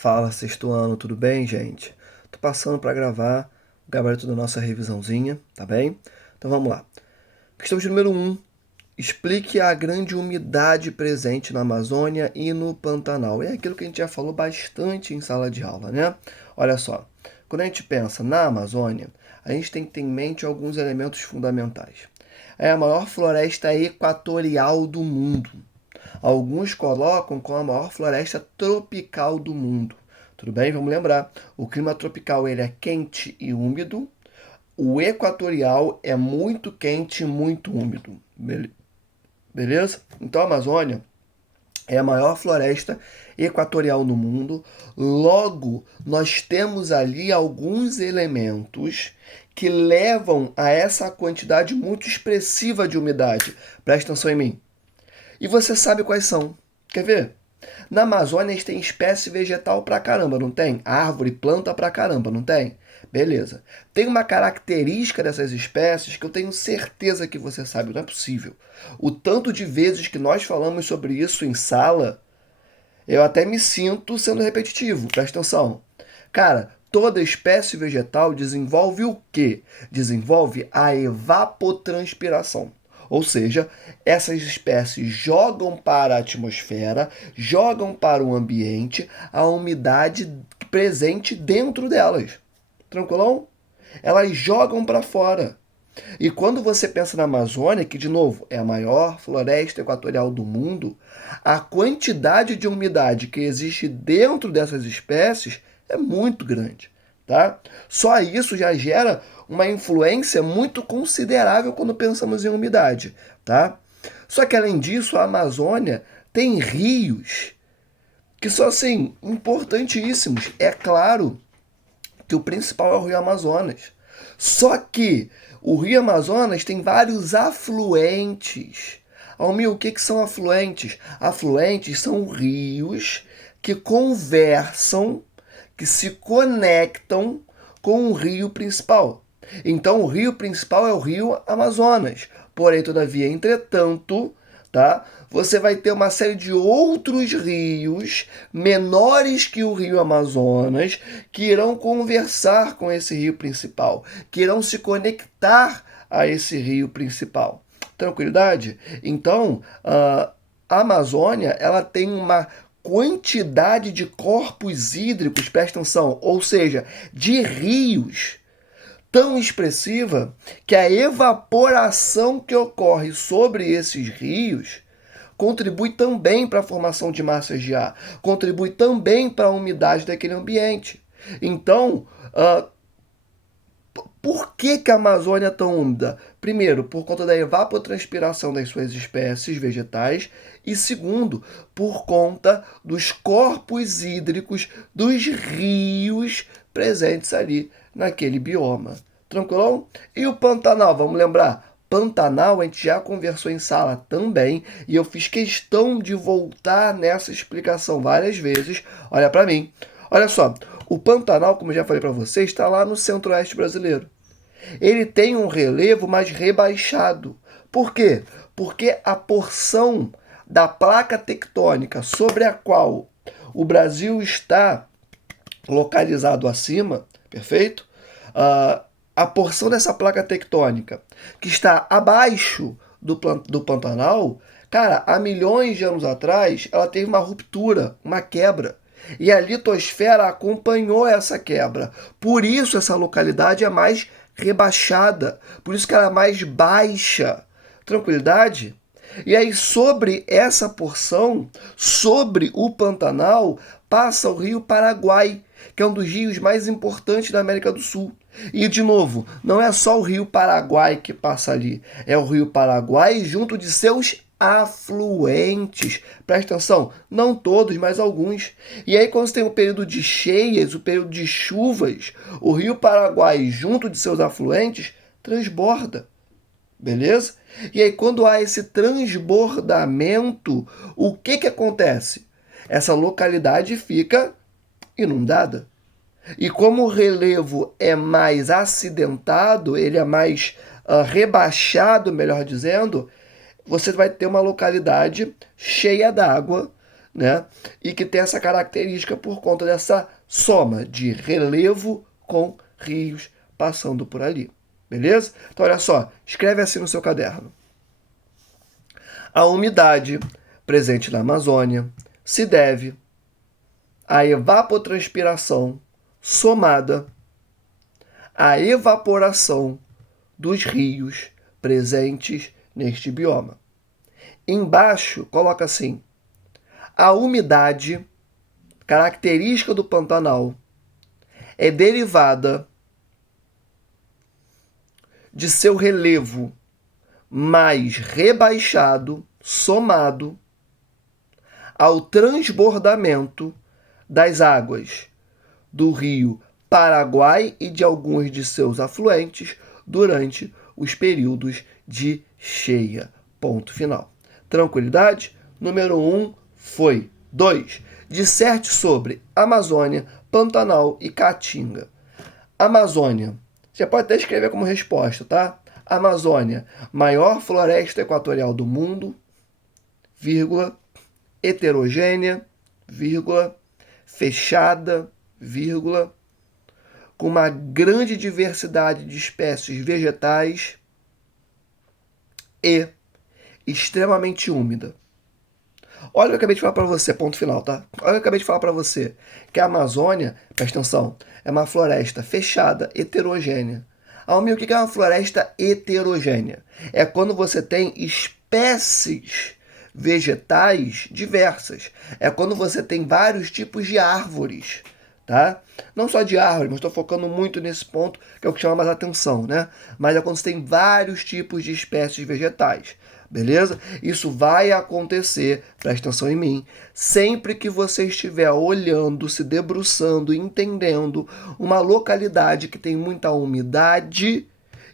Fala, sexto ano, tudo bem, gente? Tô passando para gravar o gabarito da nossa revisãozinha, tá bem? Então vamos lá. Questão de número 1. Explique a grande umidade presente na Amazônia e no Pantanal. É aquilo que a gente já falou bastante em sala de aula, né? Olha só, quando a gente pensa na Amazônia, a gente tem que ter em mente alguns elementos fundamentais. É a maior floresta equatorial do mundo. Alguns colocam como a maior floresta tropical do mundo. Tudo bem? Vamos lembrar. O clima tropical ele é quente e úmido. O equatorial é muito quente e muito úmido. Beleza? Então a Amazônia é a maior floresta equatorial no mundo. Logo, nós temos ali alguns elementos que levam a essa quantidade muito expressiva de umidade. Presta atenção em mim. E você sabe quais são. Quer ver? Na Amazônia a gente tem espécie vegetal pra caramba, não tem? Árvore, planta pra caramba, não tem? Beleza. Tem uma característica dessas espécies que eu tenho certeza que você sabe, não é possível. O tanto de vezes que nós falamos sobre isso em sala, eu até me sinto sendo repetitivo. Presta atenção. Cara, toda espécie vegetal desenvolve o quê? Desenvolve a evapotranspiração. Ou seja, essas espécies jogam para a atmosfera, jogam para o ambiente a umidade presente dentro delas. Tranquilão? Elas jogam para fora. E quando você pensa na Amazônia, que de novo é a maior floresta equatorial do mundo, a quantidade de umidade que existe dentro dessas espécies é muito grande, tá? Só isso já gera uma influência muito considerável quando pensamos em umidade, tá? Só que além disso, a Amazônia tem rios que são assim importantíssimos. É claro que o principal é o Rio Amazonas. Só que o Rio Amazonas tem vários afluentes. Almir, o que são afluentes? Afluentes são rios que conversam, que se conectam com o rio principal. Então, o rio principal é o Rio Amazonas. Porém, todavia, entretanto, tá? Você vai ter uma série de outros rios menores que o Rio Amazonas que irão conversar com esse rio principal, que irão se conectar a esse rio principal. Tranquilidade? Então, a Amazônia ela tem uma quantidade de corpos hídricos, presta atenção, ou seja, de rios tão expressiva que a evaporação que ocorre sobre esses rios contribui também para a formação de massas de ar, contribui também para a umidade daquele ambiente. Então, por que a Amazônia é tão úmida? Primeiro, por conta da evapotranspiração das suas espécies vegetais e segundo, por conta dos corpos hídricos dos rios presentes ali naquele bioma. Tranquilão? E o Pantanal, vamos lembrar? Pantanal a gente já conversou em sala também e eu fiz questão de voltar nessa explicação várias vezes. Olha para mim. Olha só, o Pantanal, como eu já falei para vocês, está lá no centro-oeste brasileiro. Ele tem um relevo mais rebaixado. Por quê? Porque a porção da placa tectônica sobre a qual o Brasil está localizado acima, perfeito? A porção dessa placa tectônica que está abaixo do Pantanal, cara, há milhões de anos atrás, ela teve uma ruptura, uma quebra. E a litosfera acompanhou essa quebra. Por isso essa localidade é mais rebaixada. Por isso que ela é mais baixa. Tranquilidade? E aí, sobre essa porção, sobre o Pantanal, passa o Rio Paraguai, que é um dos rios mais importantes da América do Sul. E, de novo, não é só o Rio Paraguai que passa ali, é o Rio Paraguai junto de seus afluentes. Presta atenção, não todos, mas alguns. E aí, quando você tem o período de cheias, o período de chuvas, o Rio Paraguai, junto de seus afluentes, transborda. Beleza? E aí, quando há esse transbordamento, o que acontece? Essa localidade fica inundada. E como o relevo é mais acidentado, ele é mais rebaixado, melhor dizendo, você vai ter uma localidade cheia d'água né? E que tem essa característica por conta dessa soma de relevo com rios passando por ali. Beleza? Então, olha só, escreve assim no seu caderno. A umidade presente na Amazônia se deve à evapotranspiração somada à evaporação dos rios presentes neste bioma. Embaixo, coloca assim: a umidade, característica do Pantanal, é derivada de seu relevo mais rebaixado, somado ao transbordamento das águas do rio Paraguai e de alguns de seus afluentes durante os períodos de cheia. Ponto final. Tranquilidade? Número 1 foi. 2. Disserte sobre Amazônia, Pantanal e Caatinga. Amazônia. Você pode até escrever como resposta, tá? Amazônia, maior floresta equatorial do mundo, vírgula, heterogênea, vírgula, fechada, vírgula, com uma grande diversidade de espécies vegetais e extremamente úmida. Olha o que eu acabei de falar para você, ponto final, tá? Olha o que eu acabei de falar para você, que a Amazônia, presta atenção, é uma floresta fechada, heterogênea. Almir, o que é uma floresta heterogênea? É quando você tem espécies vegetais diversas. É quando você tem vários tipos de árvores, tá? Não só de árvores, mas estou focando muito nesse ponto, que é o que chama mais atenção, né? Mas é quando você tem vários tipos de espécies vegetais. Beleza? Isso vai acontecer, presta atenção em mim, sempre que você estiver olhando, se debruçando, entendendo uma localidade que tem muita umidade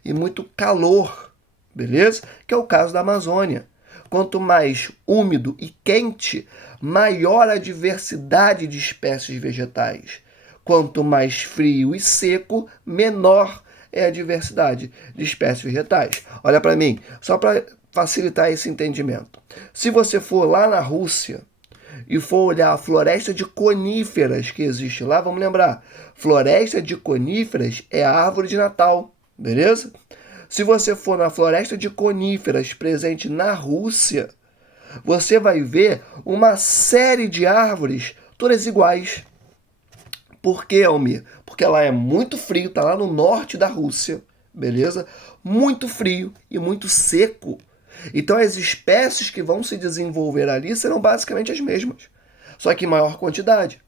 e muito calor, beleza? Que é o caso da Amazônia. Quanto mais úmido e quente, maior a diversidade de espécies vegetais. Quanto mais frio e seco, menor é a diversidade de espécies vegetais. Olha para mim, só para facilitar esse entendimento. Se você for lá na Rússia e for olhar a floresta de coníferas que existe lá, vamos lembrar, floresta de coníferas é a árvore de Natal, beleza? Se você for na floresta de coníferas presente na Rússia, você vai ver uma série de árvores todas iguais. Por quê, Almir? Porque lá é muito frio, tá lá no norte da Rússia, beleza? Muito frio e muito seco. Então as espécies que vão se desenvolver ali serão basicamente as mesmas, só que em maior quantidade.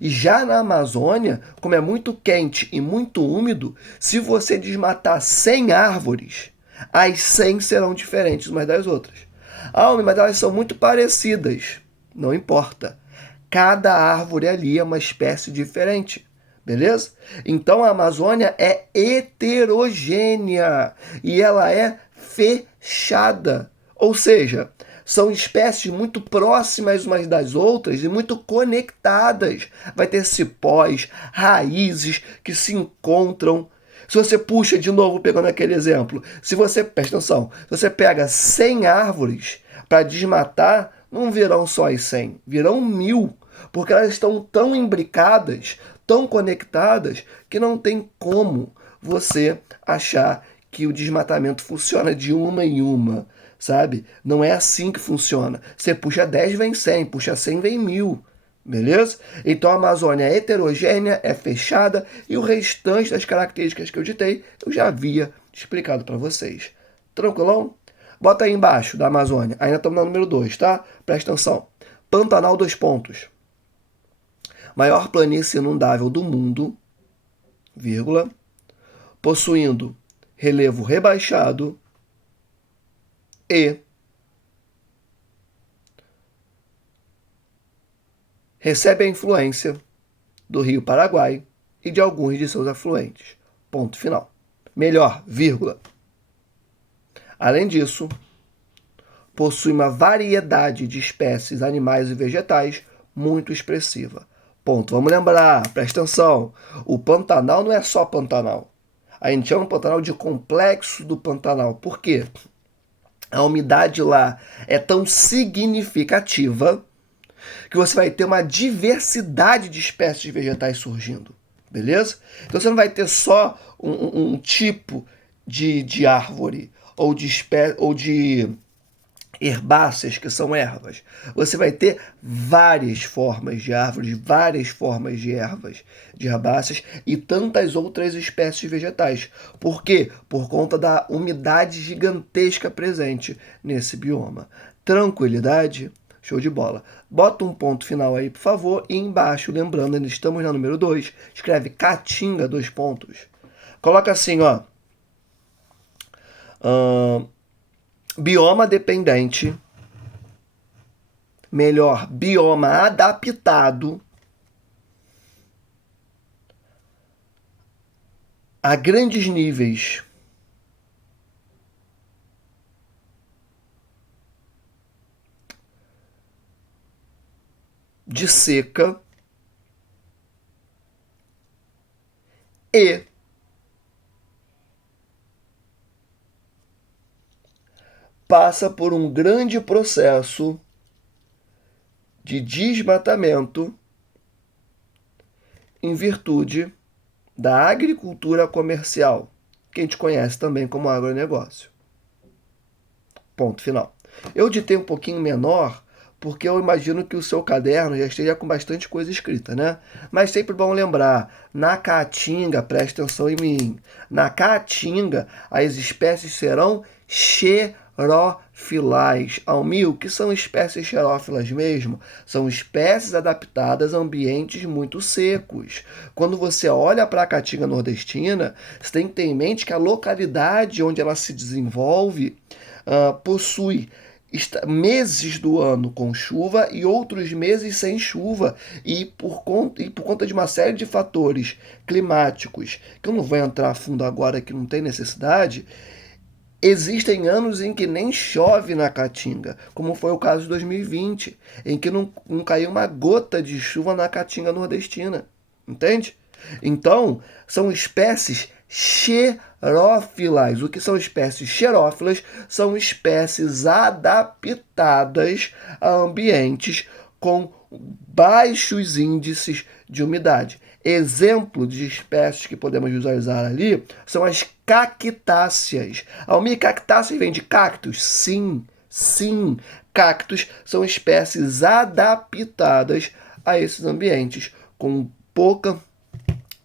E já na Amazônia, como é muito quente e muito úmido, se você desmatar 100 árvores, as 100 serão diferentes umas das outras. Mas elas são muito parecidas. Não importa. Cada árvore ali é uma espécie diferente. Beleza? Então a Amazônia é heterogênea e ela é fechada. Ou seja, são espécies muito próximas umas das outras e muito conectadas. Vai ter cipós, raízes que se encontram. Se você puxa de novo, pegando aquele exemplo, se você, presta atenção, se você pega 100 árvores para desmatar, não virão só as 100, virão 1000, porque elas estão tão imbricadas, tão conectadas, que não tem como você achar que o desmatamento funciona de uma em uma, sabe? Não é assim que funciona. Você puxa 10, vem 100, puxa 100, vem 1000. Beleza? Então a Amazônia é heterogênea, é fechada e o restante das características que eu ditei eu já havia explicado para vocês. Tranquilão? Bota aí embaixo da Amazônia. Ainda estamos no número 2, tá? Presta atenção. Pantanal 2 pontos. Maior planície inundável do mundo, vírgula, possuindo relevo rebaixado e recebe a influência do rio Paraguai e de alguns de seus afluentes. Ponto final. Melhor, vírgula. Além disso, possui uma variedade de espécies animais e vegetais muito expressiva. Ponto. Vamos lembrar, presta atenção, o Pantanal não é só Pantanal. A gente chama o Pantanal de complexo do Pantanal. Por quê? A umidade lá é tão significativa que você vai ter uma diversidade de espécies vegetais surgindo, beleza? Então você não vai ter só um tipo de árvore ou de herbáceas, que são ervas. Você vai ter várias formas de árvores, várias formas de ervas, de herbáceas e tantas outras espécies vegetais. Por quê? Por conta da umidade gigantesca presente nesse bioma. Tranquilidade? Show de bola. Bota um ponto final aí, por favor, e embaixo, lembrando, ainda estamos na número 2, escreve Caatinga, 2 pontos. Coloca assim, ó. Bioma dependente, melhor, bioma adaptado a grandes níveis de seca e passa por um grande processo de desmatamento em virtude da agricultura comercial, que a gente conhece também como agronegócio. Ponto final. Eu ditei um pouquinho menor porque eu imagino que o seu caderno já esteja com bastante coisa escrita, né? Mas sempre bom lembrar, na Caatinga, preste atenção em mim, na Caatinga as espécies serão xerofilais. Almir, o que são espécies xerófilas mesmo? São espécies adaptadas a ambientes muito secos. Quando você olha para a Caatinga nordestina, você tem que ter em mente que a localidade onde ela se desenvolve possui meses do ano com chuva e outros meses sem chuva, e por conta de uma série de fatores climáticos, que eu não vou entrar a fundo agora, que não tem necessidade, existem anos em que nem chove na Caatinga, como foi o caso de 2020, em que não caiu uma gota de chuva na Caatinga nordestina, entende? Então, são espécies xerófilas. O que são espécies xerófilas? São espécies adaptadas a ambientes com baixos índices de umidade. Exemplo de espécies que podemos visualizar ali são as cactáceas. Almir, cactáceas vem de cactos? Sim, sim. Cactos são espécies adaptadas a esses ambientes com pouca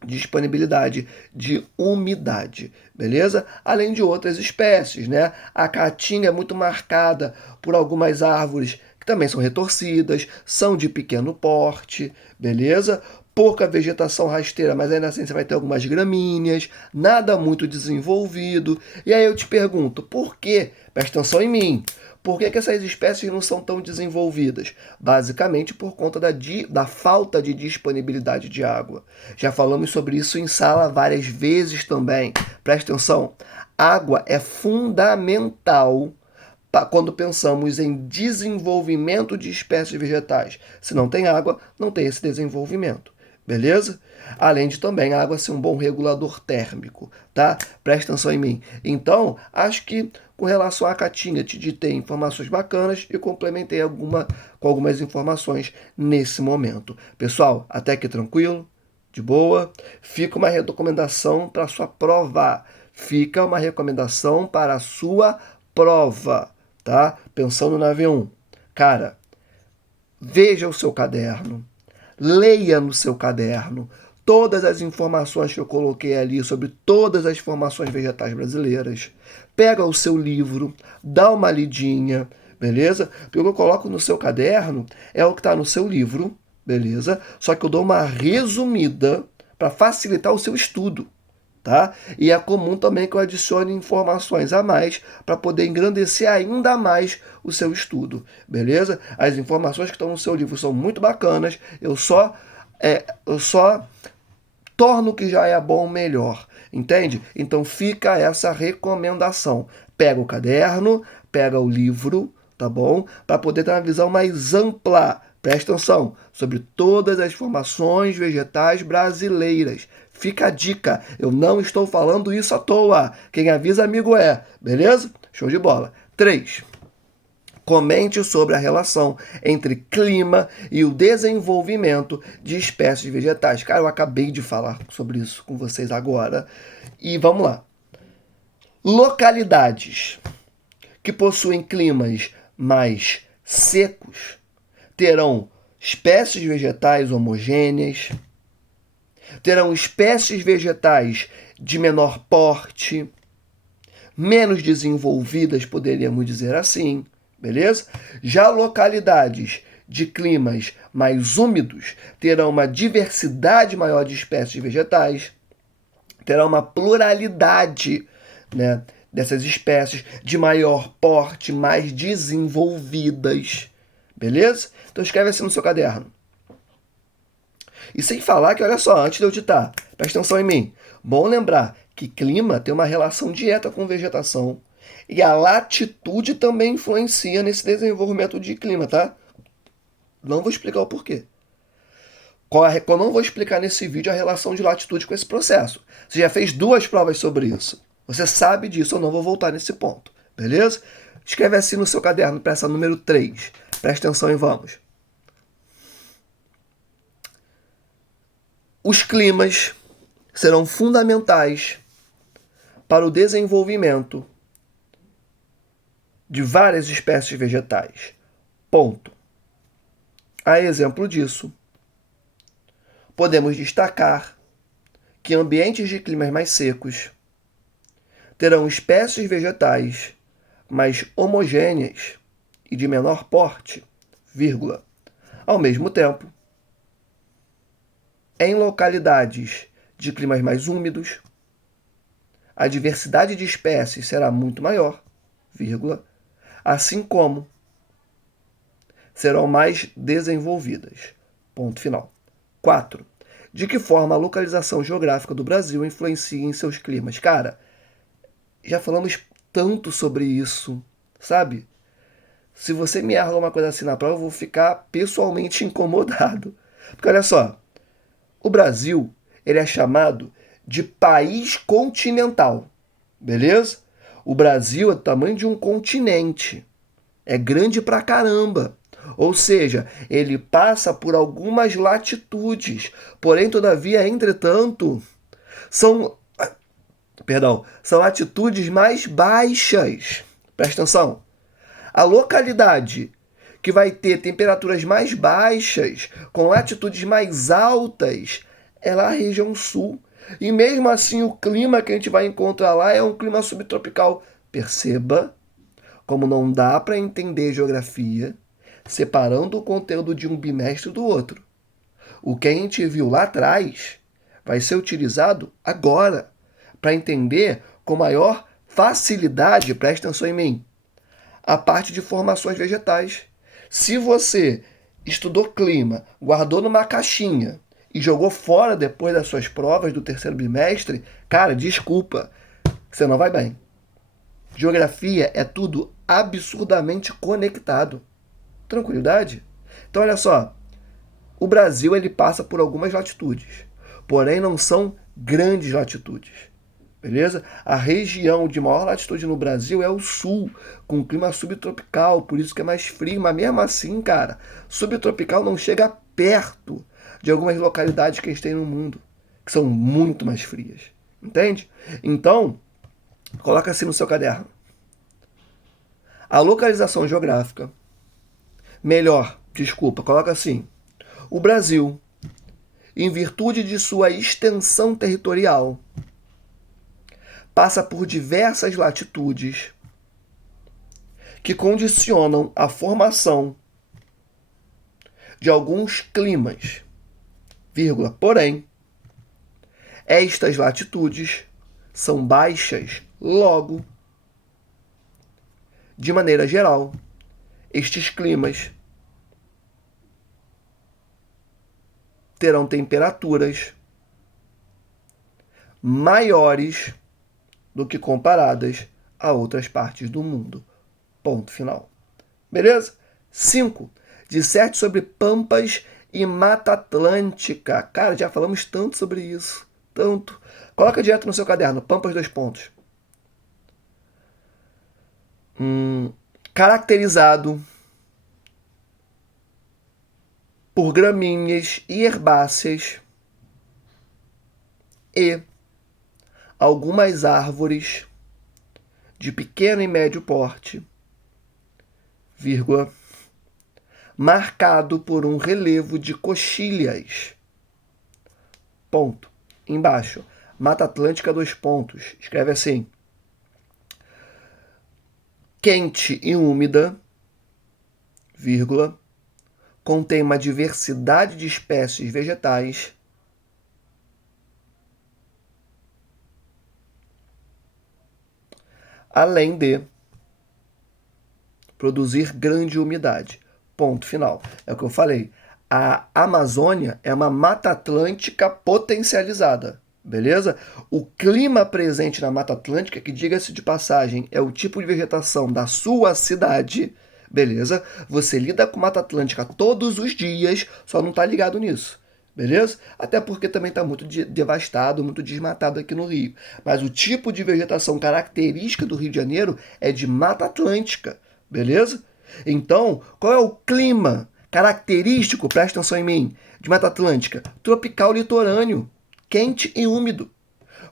disponibilidade de umidade, beleza? Além de outras espécies, né? A caatinga é muito marcada por algumas árvores que também são retorcidas, são de pequeno porte, beleza? Pouca vegetação rasteira, mas ainda assim você vai ter algumas gramíneas, nada muito desenvolvido. E aí eu te pergunto, por quê? Presta atenção em mim. Por que essas espécies não são tão desenvolvidas? Basicamente por conta da falta de disponibilidade de água. Já falamos sobre isso em sala várias vezes também. Presta atenção, água é fundamental quando pensamos em desenvolvimento de espécies vegetais. Se não tem água, não tem esse desenvolvimento. Beleza? Além de também a água ser um bom regulador térmico, tá? Presta atenção em mim. Então, acho que com relação à Caatinga, te ditei informações bacanas e complementei com algumas informações nesse momento. Pessoal, até aqui tranquilo, de boa. Fica uma recomendação para a sua prova. Fica uma recomendação para a sua prova, tá? Pensando na V1. Cara, veja o seu caderno. Leia no seu caderno todas as informações que eu coloquei ali sobre todas as formações vegetais brasileiras. Pega o seu livro, dá uma lidinha, beleza? Porque o que eu coloco no seu caderno é o que está no seu livro, beleza? Só que eu dou uma resumida para facilitar o seu estudo, tá? E é comum também que eu adicione informações a mais para poder engrandecer ainda mais o seu estudo, beleza? As informações que estão no seu livro são muito bacanas, eu só torno o que já é bom melhor, entende? Então fica essa recomendação. Pega o caderno, pega o livro, tá bom? Para poder ter uma visão mais ampla, presta atenção, sobre todas as formações vegetais brasileiras. Fica a dica, eu não estou falando isso à toa. Quem avisa, amigo é, beleza? Show de bola. 3. Comente sobre a relação entre clima e o desenvolvimento de espécies vegetais. Cara, eu acabei de falar sobre isso com vocês agora. E vamos lá. Localidades que possuem climas mais secos terão espécies vegetais homogêneas, terão espécies vegetais de menor porte, menos desenvolvidas, poderíamos dizer assim, beleza? Já localidades de climas mais úmidos terão uma diversidade maior de espécies vegetais, terá uma pluralidade, né, dessas espécies de maior porte, mais desenvolvidas, beleza? Então escreve assim no seu caderno. E sem falar que, olha só, antes de eu ditar, presta atenção em mim. Bom lembrar que clima tem uma relação direta com vegetação. E a latitude também influencia nesse desenvolvimento de clima, tá? Não vou explicar o porquê. Eu não vou explicar nesse vídeo a relação de latitude com esse processo. Você já fez 2 provas sobre isso. Você sabe disso, eu não vou voltar nesse ponto. Beleza? Escreve assim no seu caderno, peça número 3. Presta atenção e vamos. Os climas serão fundamentais para o desenvolvimento de várias espécies vegetais. Ponto. A exemplo disso, podemos destacar que ambientes de climas mais secos terão espécies vegetais mais homogêneas e de menor porte, vírgula. Ao mesmo tempo, em localidades de climas mais úmidos, a diversidade de espécies será muito maior, vírgula, assim como serão mais desenvolvidas. Ponto final. 4. De que forma a localização geográfica do Brasil influencia em seus climas? Cara, já falamos tanto sobre isso, sabe? Se você me erra uma coisa assim na prova, eu vou ficar pessoalmente incomodado. Porque olha só, o Brasil, ele é chamado de país continental, beleza? O Brasil é do tamanho de um continente. É grande pra caramba. Ou seja, ele passa por algumas latitudes. Porém, todavia, entretanto, são latitudes mais baixas. Presta atenção. A localidade que vai ter temperaturas mais baixas, com latitudes mais altas, é lá a região sul. E mesmo assim, o clima que a gente vai encontrar lá é um clima subtropical. Perceba como não dá para entender geografia separando o conteúdo de um bimestre do outro. O que a gente viu lá atrás vai ser utilizado agora para entender com maior facilidade, presta atenção em mim, a parte de formações vegetais. Se você estudou clima, guardou numa caixinha e jogou fora depois das suas provas do 3º bimestre, cara, desculpa, você não vai bem. Geografia é tudo absurdamente conectado. Tranquilidade? Então, olha só. O Brasil ele passa por algumas latitudes, porém não são grandes latitudes. Beleza? A região de maior latitude no Brasil é o sul, com clima subtropical, por isso que é mais frio. Mas mesmo assim, cara, subtropical não chega perto de algumas localidades que a gente tem no mundo, que são muito mais frias. Entende? Então, coloca assim no seu caderno. A localização geográfica, coloca assim. O Brasil, em virtude de sua extensão territorial, passa por diversas latitudes que condicionam a formação de alguns climas, vírgula. Porém, estas latitudes são baixas, logo, de maneira geral, estes climas terão temperaturas maiores do que comparadas a outras partes do mundo. Ponto final. Beleza? 5. Disserte sobre pampas e Mata Atlântica. Cara, já falamos tanto sobre isso. Tanto. Coloca direto no seu caderno. Pampas, 2 pontos. caracterizado por gramíneas e herbáceas e algumas árvores de pequeno e médio porte, vírgula, marcado por um relevo de coxilhas. Ponto. Embaixo. Mata Atlântica, dois pontos. Escreve assim. Quente e úmida, vírgula, contém uma diversidade de espécies vegetais, além de produzir grande umidade. Ponto final. É o que eu falei. A Amazônia é uma Mata Atlântica potencializada, beleza? O clima presente na Mata Atlântica, que diga-se de passagem, é o tipo de vegetação da sua cidade, beleza? Você lida com Mata Atlântica todos os dias, só não está ligado nisso. Beleza? Até porque também está muito devastado, muito desmatado aqui no Rio. Mas o tipo de vegetação característica do Rio de Janeiro é de Mata Atlântica. Beleza? Então, qual é o clima característico, presta atenção em mim, de Mata Atlântica? Tropical litorâneo, quente e úmido.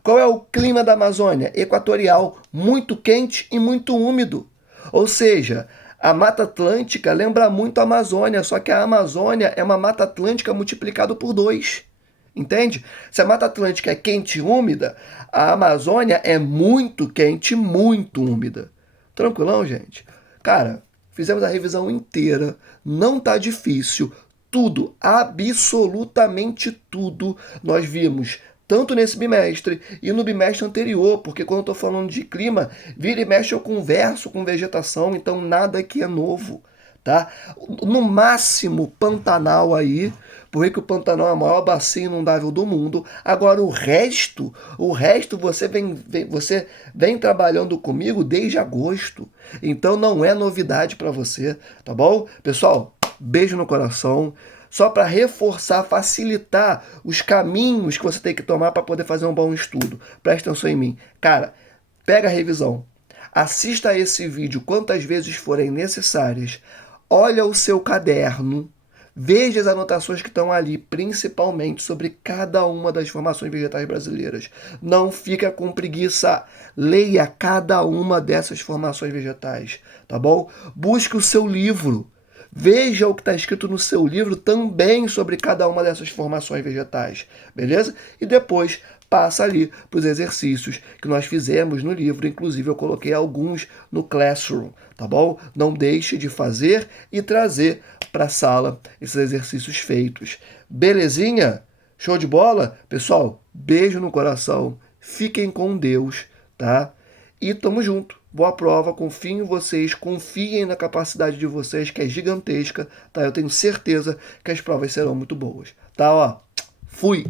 Qual é o clima da Amazônia? Equatorial, muito quente e muito úmido. Ou seja, a Mata Atlântica lembra muito a Amazônia, só que a Amazônia é uma Mata Atlântica multiplicado por 2. Entende? Se a Mata Atlântica é quente e úmida, a Amazônia é muito quente e muito úmida. Tranquilão, gente? Cara, fizemos a revisão inteira, não tá difícil, tudo, absolutamente tudo, nós vimos, tanto nesse bimestre e no bimestre anterior, porque quando eu tô falando de clima, vira e mexe eu converso com vegetação, então nada aqui é novo, tá? No máximo, Pantanal aí, porque o Pantanal é a maior bacia inundável do mundo. Agora o resto você vem trabalhando comigo desde agosto. Então não é novidade para você, tá bom? Pessoal, beijo no coração. Só para reforçar, facilitar os caminhos que você tem que tomar para poder fazer um bom estudo. Presta atenção em mim. Cara, pega a revisão. Assista a esse vídeo quantas vezes forem necessárias. Olha o seu caderno. Veja as anotações que estão ali, principalmente sobre cada uma das formações vegetais brasileiras. Não fica com preguiça. Leia cada uma dessas formações vegetais, tá bom? Busque o seu livro. Veja o que está escrito no seu livro também sobre cada uma dessas formações vegetais, beleza? E depois passa ali para os exercícios que nós fizemos no livro. Inclusive, eu coloquei alguns no Classroom, tá bom? Não deixe de fazer e trazer para a sala esses exercícios feitos. Belezinha? Show de bola? Pessoal, beijo no coração. Fiquem com Deus, tá? E tamo junto. Boa prova, confiem em vocês, confiem na capacidade de vocês, que é gigantesca, tá? Eu tenho certeza que as provas serão muito boas, tá? Ó, fui!